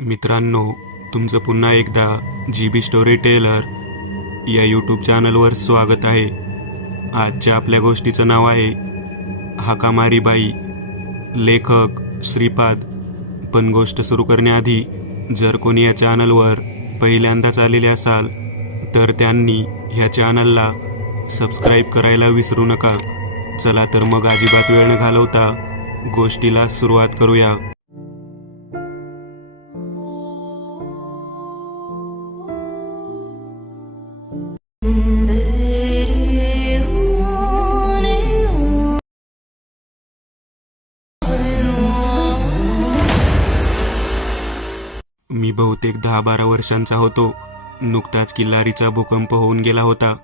मित्रांनो, तुमचं पुन्हा एकदा GB स्टोरी टेलर या यूट्यूब चॅनलवर स्वागत आहे. आजच्या आपल्या गोष्टीचं नाव आहे हाकामारी बाई. लेखक श्रीपाद. पण गोष्ट सुरू करण्याआधी जर कोणी या चॅनलवर पहिल्यांदाच आलेले असाल तर त्यांनी ह्या चॅनलला सबस्क्राईब करायला विसरू नका. चला तर मग अजिबात वेळ न घालवता गोष्टीला सुरुवात करूया. मी बहुतेक 10-12 वर्षांचा होतो. नुकताच किल्लारीचा भूकंप होऊन गेला होता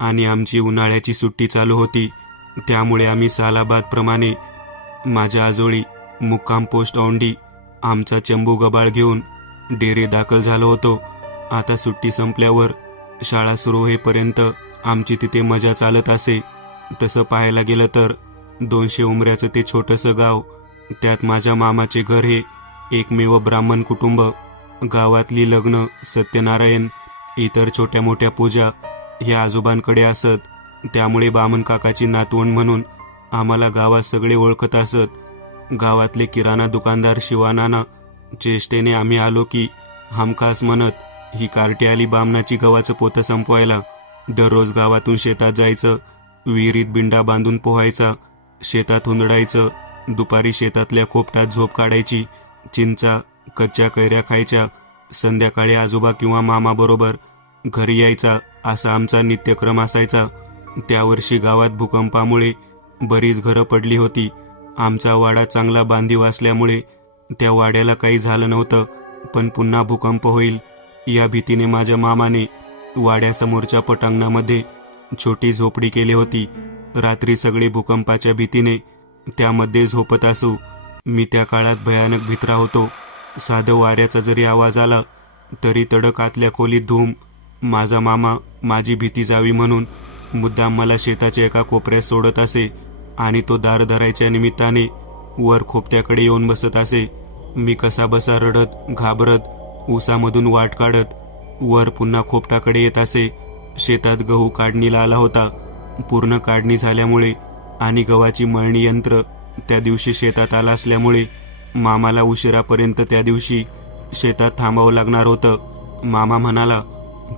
आणि आमची उन्हाळ्याची सुट्टी चालू होती. त्यामुळे आम्ही सालाबादप्रमाणे माझ्या आजोळी मुक्काम पोस्ट औंढी आमचा चंबू गबाळ घेऊन डेरे दाखल झालो होतो. आता सुट्टी संपल्यावर शाळा सुरू होईपर्यंत आमची तिथे मजा चालत असे. तसं पाहायला गेलं तर 200 उमऱ्याचं ते छोटंसं गाव, त्यात माझ्या मामाचे घर हे एकमेव ब्राह्मण कुटुंब. गावातली लग्न, सत्यनारायण, इतर छोट्या मोठ्या पूजा ह्या आजोबांकडे असत. त्यामुळे बामण काकाची नातवंड म्हणून आम्हाला गावात सगळे ओळखत असत. गावातले किराणा दुकानदार शिवानाना चेष्टेने आम्ही आलो की हमखास म्हणत, ही कार्टी आली बामणाची गव्हाचं पोतं संपवायला. दररोज गावातून शेतात जायचं, विहिरीत बिंडा बांधून पोहायचा, शेतात हुंदडायचं, दुपारी शेतातल्या खोपटात झोप काढायची, चिंचा कच्च्या कैऱ्या खायच्या, संध्याकाळी आजोबा किंवा मामा बरोबर घरी यायचा, असा आमचा नित्यक्रम असायचा. त्या वर्षी गावात भूकंपामुळे बरीच घरं पडली होती. आमचा वाडा चांगला बांधीव असल्यामुळे त्या वाड्याला काही झालं नव्हतं. पण पुन्हा भूकंप होईल या भीतीने माझ्या मामाने वाड्यासमोरच्या पटांगणामध्ये छोटी झोपडी केली होती. रात्री सगळे भूकंपाच्या भीतीने त्यामध्ये झोपत असू. मी त्या काळात भयानक भित्रा होतो. साधं वाऱ्याचा जरी आवाज आला तरी तडक आतल्या खोलीत धूम. माझा मामा माझी भीती जावी म्हणून मुद्दाम मला शेताच्या एका कोपऱ्यात सोडत असे आणि तो दार धरायच्या निमित्ताने वर खोपट्याकडे येऊन बसत असे. मी कसा बसा रडत घाबरत ऊसामधून वाट काढत वर पुन्हा खोपटाकडे येत असे. शेतात गहू काढणीला आला होता. पूर्ण काढणी झाल्यामुळे आणि गव्हाची मळणी यंत्र त्या दिवशी शेतात आला असल्यामुळे मामाला उशिरापर्यंत त्या दिवशी शेतात थांबावं लागणार होतं. मामा म्हणाला,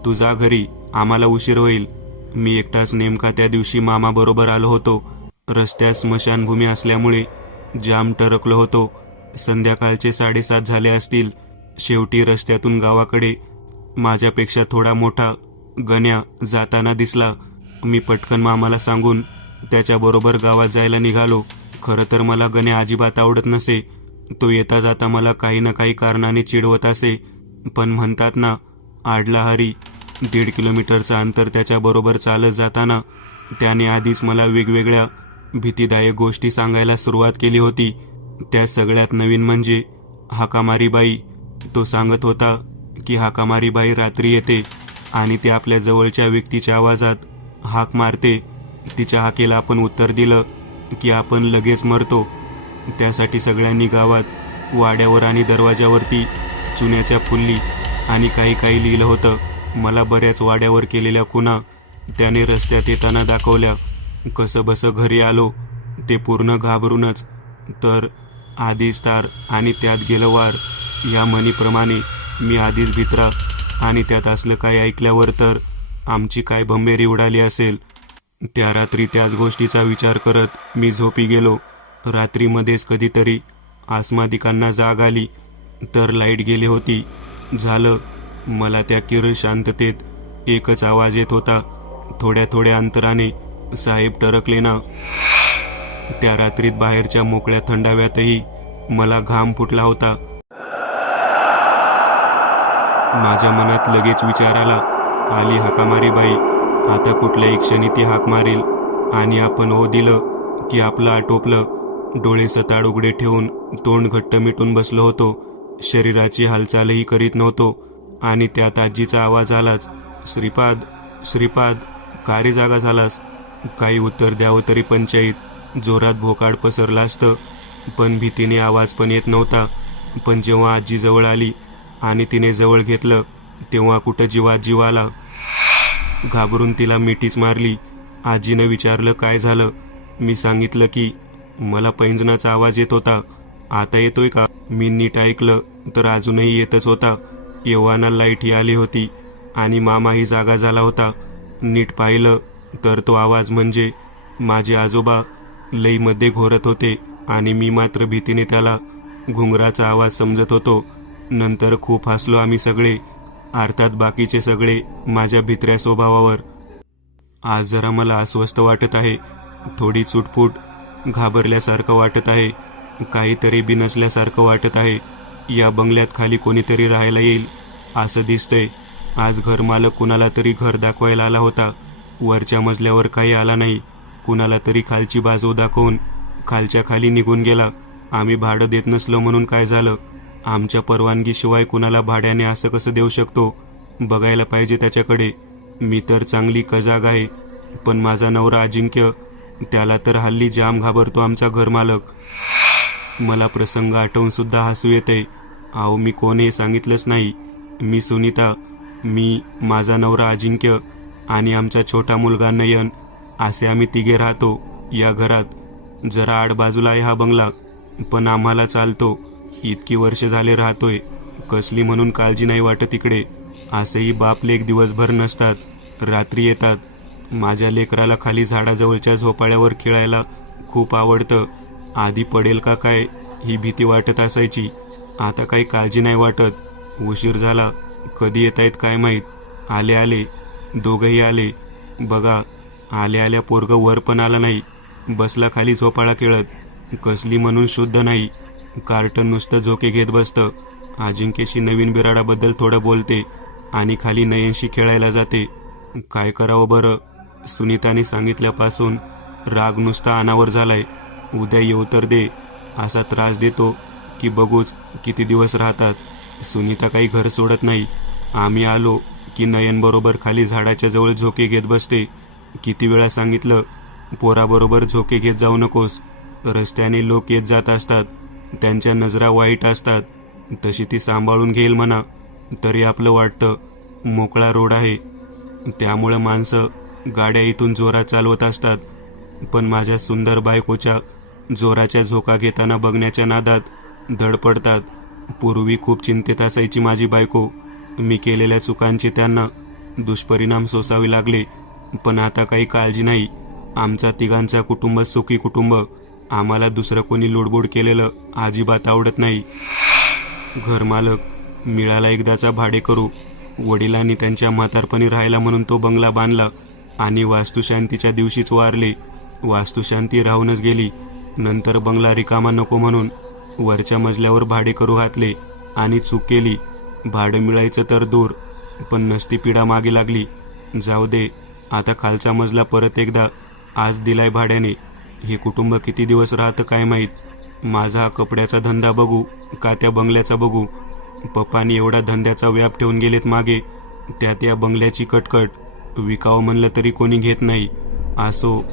तू जा घरी, आम्हाला उशीर होईल. मी एकटाच नेमका त्या दिवशी मामाबरोबर आलो होतो. रस्त्यात स्मशानभूमी असल्यामुळे जाम टरकलो होतो. संध्याकाळचे 7:30 झाले असतील. शेवटी रस्त्यातून गावाकडे माझ्यापेक्षा थोडा मोठा गण्या जाताना दिसला. मी पटकन मामाला सांगून त्याच्याबरोबर गावात जायला निघालो. खरं तर मला गण्या अजिबात आवडत नसे. तो येता जाता मला काही ना काही कारणाने चिडवत असे. पण म्हणतात ना, आडला हरी. 1.5 किलोमीटरचं अंतर त्याच्याबरोबर चालत जाताना त्याने आधीच मला वेगवेगळ्या भीतीदायक गोष्टी सांगायला सुरुवात केली होती. त्या सगळ्यात नवीन म्हणजे हाकामारी बाई. तो सांगत होता की हाकामारी बाई रात्री येते आणि ती आपल्या जवळच्या व्यक्तीच्या आवाजात हाक मारते. तिच्या हाकेला आपण उत्तर दिलं की आपण लगेच मरतो. त्यासाठी सगळ्यांनी गावात वाड्यावर आणि दरवाजावरती चुन्याच्या फुल्ली आणि काही लिहिलं होतं. मला बऱ्याच वाड्यावर केलेल्या खुणा त्याने रस्त्यात येताना दाखवल्या. कसंबसं घरी आलो, ते पूर्ण घाबरूनच. तर आधीच तार आणि त्यात गेलं वार या म्हणीप्रमाणे मी आधीच भित्रा आणि त्यात असलं काय ऐकल्यावर तर आमची काय भंबेरी उडाली असेल. त्या रात्री त्याच गोष्टीचा विचार करत मी झोपी गेलो. रात्रीमध्येच कधीतरी आसमादिकांना जाग आली तर लाईट गेली होती. झालं. मला त्या किरळ शांततेत एकच आवाज येत होता, थोड्या अंतराने, साहेब टरकले ना. त्या रात्रीत बाहेरच्या मोकळ्या थंडाव्यातही मला घाम फुटला होता. माझ्या मनात लगेच विचार आला, आली हाकामारी बाई. आता कुठल्याही क्षणी ती हाक मारेल आणि आपण हो दिलं की आपलं आटोपलं. डोळे सताड उघडे ठेवून तोंड घट्ट मिटून बसलो होतो. शरीराची हालचालही करीत नव्हतो आणि त्यात आजीचा आवाज आलाच, श्रीपाद, श्रीपाद, का रे जागा झालास? काही उत्तर द्यावं तरी पंचायत. जोरात भोकाड पसरला असतं, पण भीतीने आवाज पण येत नव्हता. पण जेव्हा आजी जवळ आली आणि तिने जवळ घेतलं तेव्हा कुठं जीवात जीव आला. घाबरून तिला मिठीच मारली. आजीनं विचारलं काय झालं. मी सांगितलं की मला पैंजणाचा आवाज येत होता. आता येतोय का? मी नीट ऐकलं तर अजूनही येतच होता. एव्हाना लाईटही आली होती आणि मामाही जागा झाला होता. नीट पाहिलं तर तो आवाज म्हणजे माझे आजोबा लईमध्ये घोरत होते आणि मी मात्र भीतीने त्याला घुंगराचा आवाज समजत होतो. नंतर खूप हसलो आम्ही सगळे, अर्थात बाकीचे सगळे माझ्या भित्र्या स्वभावावर. आज जरा मला अस्वस्थ वाटत आहे, थोडी चुटपुट घाबरल्यासारखं वाटत आहे, काहीतरी बिनसल्यासारखं वाटत आहे. या बंगल्यात खाली कोणीतरी राहायला येईल असं दिसतंय. आज घरमालक कुणाला तरी घर दाखवायला आला होता. वरच्या मजल्यावर काही आला नाही. कुणाला तरी खालची बाजू दाखवून खालच्या खाली निघून गेला. आम्ही भाडं देत नसलो म्हणून काय झालं? आमच्या परवानगीशिवाय कुणाला भाड्याने असं कसं देऊ शकतो? बघायला पाहिजे त्याच्याकडे. मी तर चांगली कजाग आहे, पण माझा नवरा अजिंक्य, त्याला तर हल्ली जाम घाबरतो आमचा घरमालक. मला प्रसंग आठवून सुद्धा हसू येते. अहो, मी कोण हे सांगितलंच नाही. मी सुनीता, मी, माझा नवरा अजिंक्य आणि आमचा छोटा मुलगा नयन, असे आम्ही तिघे राहतो या घरात. जरा आडबाजूला आहे हा बंगला, पण आम्हाला चालतो. इतकी वर्ष झाले राहतोय, कसली म्हणून काळजी नाही वाटत इकडे. असेही बाप लेक दिवसभर नसतात, रात्री येतात. माझ्या लेकराला खाली झाडाजवळच्या झोपाळ्यावर खेळायला खूप आवडतं. आधी पडेल का काय ही भीती वाटत असायची. आता काही काळजी नाही वाटत. उशीर झाला, कधी येत आहेत काय माहीत. आले आले, दोघंही आले. बघा, आल्या आल्या पोरगं वर पण आला नाही, बसला खाली झोपाळा खेळत. कसली म्हणून शुद्ध नाही, कार्टन नुसतं झोके घेत बसतं. अजिंक्यशी नवीन बिराडाबद्दल थोडं बोलते आणि खाली नयनशी खेळायला जाते. काय करावं बरं? सुनीताने सांगितल्यापासून राग नुसता अनावर झालाय. उद्या येऊ तर दे असा त्रास देतो की बघूच किती दिवस राहतात. सुनीता काही घर सोडत नाही. आम्ही आलो की नयनबरोबर खाली झाडाच्या जवळ झोके घेत बसते. किती वेळा सांगितलं, पोराबरोबर झोके घेत जाऊ नकोस. रस्त्याने लोक येत जात असतात, त्यांच्या नजरा वाईट असतात. तशी ती सांभाळून घेईल म्हणा. तरी आपलं वाटतं. मोकळा रोड आहे, त्यामुळं माणसं गाड्या इथून जोरात चालवत असतात. पण माझ्या सुंदर बायकोच्या जोराच्या झोका घेताना बघण्याच्या नादात धड पडतात. पूर्वी खूप चिंतेत असायची माझी बायको. मी केलेल्या चुकांचे त्यांना दुष्परिणाम सोसावे लागले. पण आता काही काळजी नाही. आमचा तिघांचा कुटुंब सुखी कुटुंब. आम्हाला दुसरं कोणी लुडबुड केलेलं अजिबात आवडत नाही. घरमालक मिळाला एकदाचा भाडेकरू. वडिलांनी त्यांच्या म्हातारपणी राहायला म्हणून तो बंगला बांधला आणि वास्तुशांतीच्या दिवशीच वारले. वास्तुशांती राहूनच गेली. नंतर बंगला रिकामा नको म्हणून वरच्या मजल्यावर भाडेकरू घातले आणि चूक केली. भाडं मिळायचं तर दूर, पण नसती पिढा मागे लागली. जाऊ दे, आता खालचा मजला परत एकदा आज दिलाय भाड्याने. हे कुटुंब किती दिवस राहतं काय माहीत. माझा हा कपड्याचा धंदा बघू का त्या बंगल्याचा बघू? पप्पानी एवढा धंद्याचा व्याप ठेवून गेलेत मागे, त्यात या बंगल्याची कटकट. विकावं म्हणलं तरी कोणी घेत नाही. असो,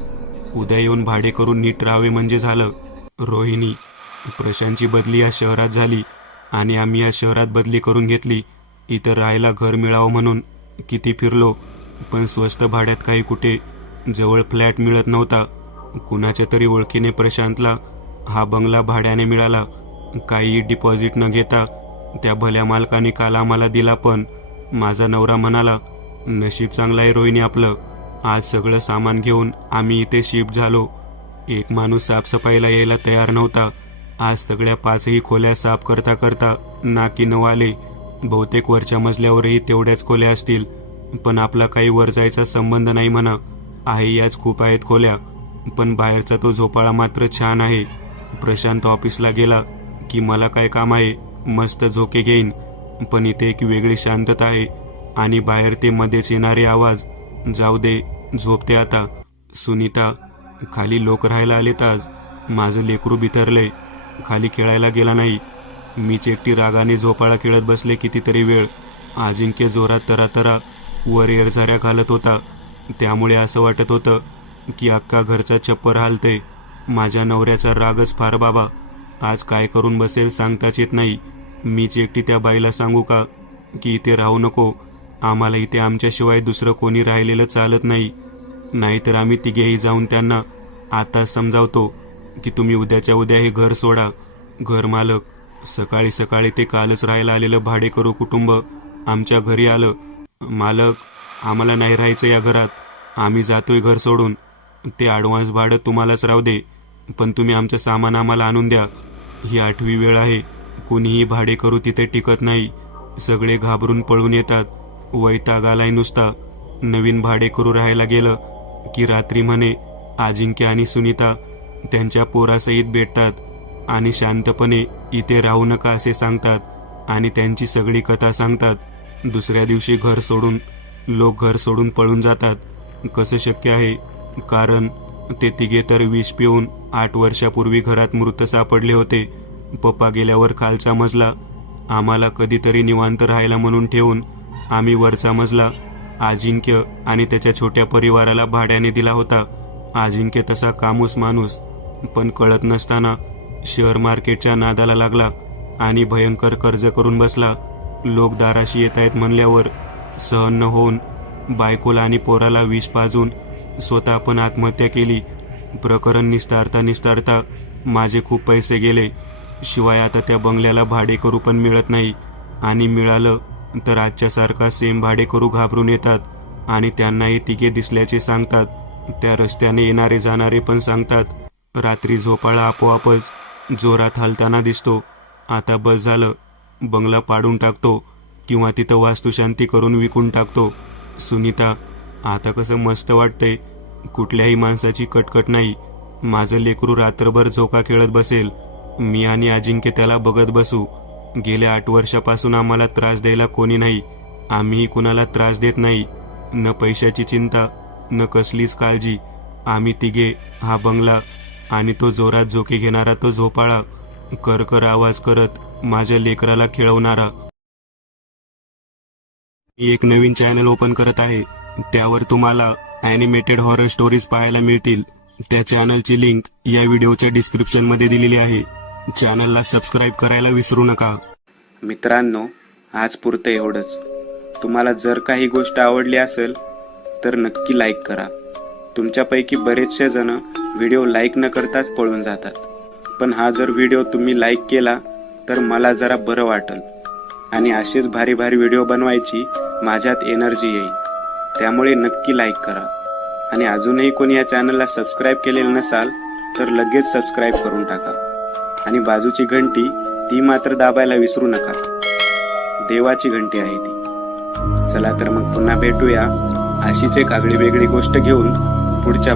उद्या येऊन भाडे करून नीट राहावे म्हणजे झालं. रोहिणी, प्रशांतची बदली या शहरात झाली आणि आम्ही या शहरात बदली करून घेतली. इथं राहायला घर मिळावं म्हणून किती फिरलो, पण स्वस्त भाड्यात काही कुठे जवळ फ्लॅट मिळत नव्हता. कुणाच्या तरी ओळखीने प्रशांतला हा बंगला भाड्याने मिळाला. काही डिपॉझिट न घेता त्या भल्या मालकाने काल आम्हाला दिला. पण माझा नवरा म्हणाला, नशीब चांगलं आहे रोहिणी आपलं. आज सगळं सामान घेऊन आम्ही इथे शिफ्ट झालो. एक माणूस साफसफाईला यायला तयार नव्हता. आज सगळ्या 5ही खोल्या साफ करता करता नाकी नऊ आले. बहुतेक वरच्या मजल्यावरही तेवढ्याच खोल्या असतील, पण आपला काही वर जायचा संबंध नाही म्हणा. आहे याच खूप आहेत खोल्या, पण बाहेरचा तो झोपाळा मात्र छान आहे. प्रशांत ऑफिसला गेला की मला काय काम आहे, मस्त झोके घेईन. पण इथे एक वेगळी शांतता आहे आणि बाहेर ते मध्येच येणारे आवाज. जाऊ दे, झोपते आता. सुनीता, खाली लोक राहायला आलेत आज. माझं लेकरू बिथरलंय, खाली खेळायला गेला नाही. मीच एकटी रागाने झोपाळा खेळत बसले कितीतरी वेळ. अजिंक्य जोरात तरातरा वर एरझाऱ्या घालत होता. त्यामुळे असं वाटत होतं की अख्खा घरचा छप्पर हालतंय. माझ्या नवऱ्याचा रागच फार बाबा. आज काय करून बसेल सांगताच येत नाही. मीच एकटी त्या बाईला सांगू का की इथे राहू नको, आम्हाला इथे आमच्याशिवाय दुसरं कोणी राहिलेलं चालत नाही. नाहीतर आम्ही तिघेही जाऊन त्यांना आता समजावतो की तुम्ही उद्याच्या उद्या हे घर सोडा. घर मालक, सकाळी सकाळी ते कालच राहायला आलेलं भाडेकरू कुटुंब आमच्या घरी आलं. मालक, आम्हाला नाही राहायचं या घरात, आम्ही जातोय घर सोडून. ते ॲडव्हान्स भाडं तुम्हालाच राहू दे, पण तुम्ही आमचं सामान आम्हाला आणून द्या. ही 8वी वेळ आहे, कोणीही भाडेकरू तिथे टिकत नाही, सगळे घाबरून पळून येतात. वैताग आलाय नुसता. नवीन भाडेकरू राहायला गेलं की रात्री म्हणे अजिंक्य आणि सुनीता त्यांच्या पोरासहित भेटतात आणि शांतपणे इथे राहू नका असे सांगतात आणि त्यांची सगळी कथा सांगतात. दुसऱ्या दिवशी लोक घर सोडून पळून जातात. कसं शक्य आहे? कारण ते तिघे तर विष पिऊन 8 वर्षापूर्वी घरात मृत सापडले होते. पप्पा गेल्यावर खालचा मजला आम्हाला कधीतरी निवांत राहायला म्हणून ठेवून आम्ही वरचा मजला अजिंक्य आणि त्याच्या छोट्या परिवाराला भाड्याने दिला होता. अजिंक्य तसा कामूस माणूस, पण कळत नसताना शेअर मार्केटच्या नादाला लागला आणि भयंकर कर्ज करून बसला. लोक दाराशी येत आहेत म्हणल्यावर सहन न होऊन बायकोला आणि पोराला विष पाजून स्वतः पण आत्महत्या केली. प्रकरण निस्तारता माझे खूप पैसे गेले. शिवाय आता त्या बंगल्याला भाडेकरू पण मिळत नाही, आणि मिळालं तर आजच्यासारखा सेम भाडेकरू घाबरून येतात आणि त्यांनाही तिघे दिसल्याचे सांगतात. त्या रस्त्याने येणारे जाणारे पण सांगतात. रात्री झोपाळा आपोआपच जोरात हलताना दिसतो. आता बस झालं, बंगला पाडून टाकतो किंवा तिथं वास्तुशांती करून विकून टाकतो. सुनीता, आता कसं मस्त वाटतंय, कुठल्याही माणसाची कटकट नाही. माझं लेकरू रात्रभर झोका खेळत बसेल, मी आणि अजिंक्य त्याला बघत बसू. गेल्या 8 वर्षापासून आम्हाला त्रास द्यायला कोणी नाही, आम्हीही कुणाला त्रास देत नाही. न पैशाची चिंता, न कसलीच काळजी. आम्ही तिघे, हा बंगला आणि तो जोरात झोके घेणारा तो झोपाळा, करकर आवाज करत माझ्या लेकराला खेळवणारा. मी एक नवीन चॅनल ओपन करत आहे, त्यावर तुम्हाला ॲनिमेटेड हॉरर स्टोरीज पाहायला मिळतील. त्या चॅनलची लिंक या व्हिडिओच्या डिस्क्रिप्शन मध्ये दिलेली आहे. चॅनलला सबस्क्राईब करायला विसरू नका. मित्रांनो, आज पुरतं एवढंच. तुम्हाला जर काही गोष्ट आवडली असेल तर नक्की लाईक करा. तुमच्यापैकी बरेचसे जण व्हिडिओ लाईक न करताच पळून जातात, पण हा जर व्हिडिओ तुम्ही लाईक केला तर मला जरा बरं वाटेल आणि असेच भारी भारी व्हिडिओ बनवायची माझ्यात एनर्जी येईल. त्यामुळे नक्की लाईक करा. आणि अजूनही कोणी या चॅनलला सबस्क्राईब केलेलं नसाल तर लगेच सबस्क्राईब करून टाका. आणि बाजूची घंटी ती मात्र दाबायला विसरू नका, देवाची घंटी आहे ती. चला तर मग पुन्हा भेटूया अशीच एक आगळी वेगळी गोष्ट घेऊन पुढच्या